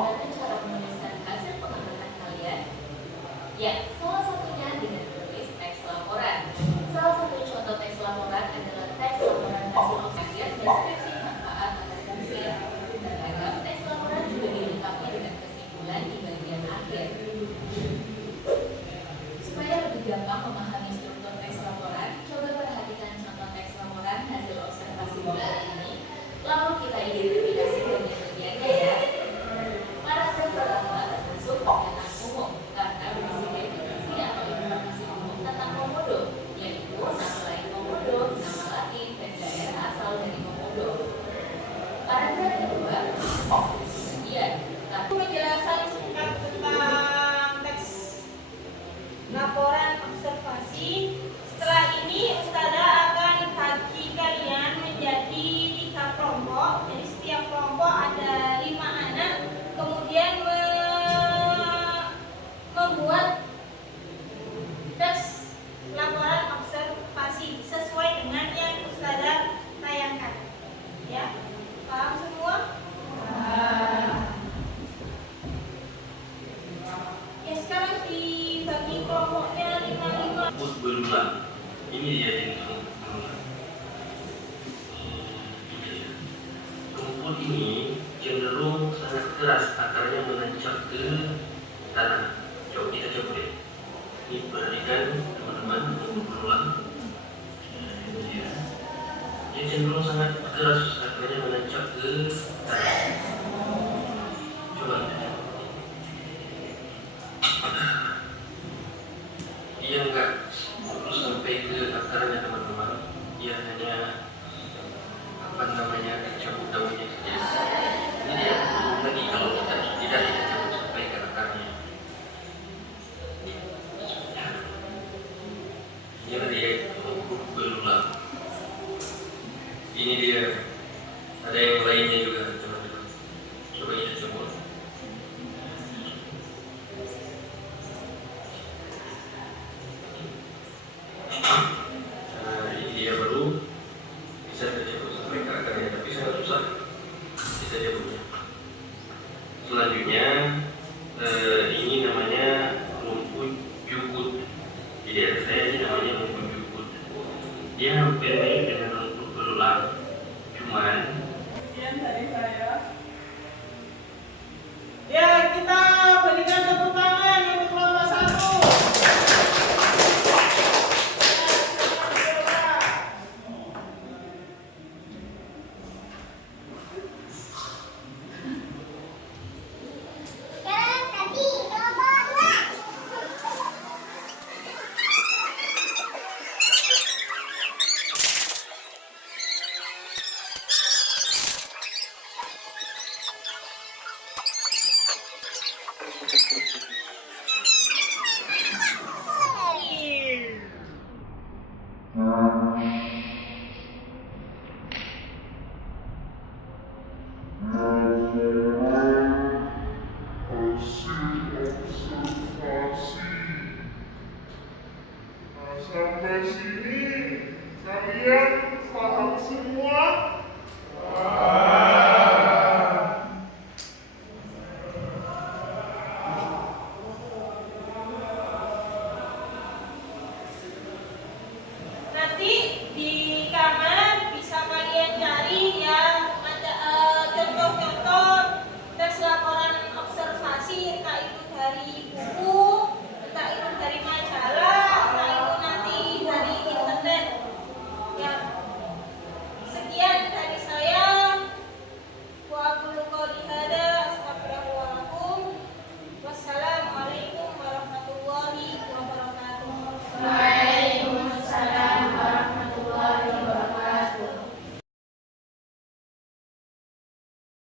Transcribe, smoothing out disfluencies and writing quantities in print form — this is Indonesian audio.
bagaimana cara menuliskan hasil pengamatan kalian? Ya, salah satunya dengan menulis teks laporan. Salah satu contoh teks laporan adalah teks laporan hasil kajian deskripsi manfaat atau fungsi. Terkadang teks laporan juga dilengkapi dengan kesimpulan di bagian akhir. Supaya lebih gampang memahami struktur teks laporan, coba perhatikan contoh teks laporan hasil observasi bulan ini. Lalu kita identifikasi bagian-bagiannya ya. Paragraf pertama termasuk pernyataan umum karena berisi definisi atau informasi umum tentang komodo, yaitu nama lain komodo, nama latin, dan daerah asal dari komodo. Paragraf kedua deskripsi bagian. Penjelasan singkat tentang teks laporan observasi. Setelah ini Ustazah akan bagi kalian menjadi 3 kelompok. Jadi setiap kelompok ada 5 anak. Kemudian membuat teks laporan observasi sesuai dengan yang Ustazah tayangkan. Ya, paham semua? Ya, sekarang dibagi kelompoknya 5-5. Berulang. Ini dia yang berulang. Rumput ini cenderung sangat keras, akarnya menancap ke tanah. Coba kita coba deh. Ini perhatikan teman-teman untuk berulang. Ini dia. Dia cenderung sangat keras, akarnya menancap ke tanah. Coba kita coba. Dia enggak terus sampai ke akarnya teman-teman. Dia hanya dicabut daunnya saja. Ini dia belum lagi kalau kita tidak cabut sampai ke akarnya. Ini dia berulang. Ini dia. Ada yang lainnya juga teman-teman. Coba kita coba. Ini dia baru bisa terjebak sampai ke akarnya, tapi sangat susah bisa jebaknya. Selanjutnya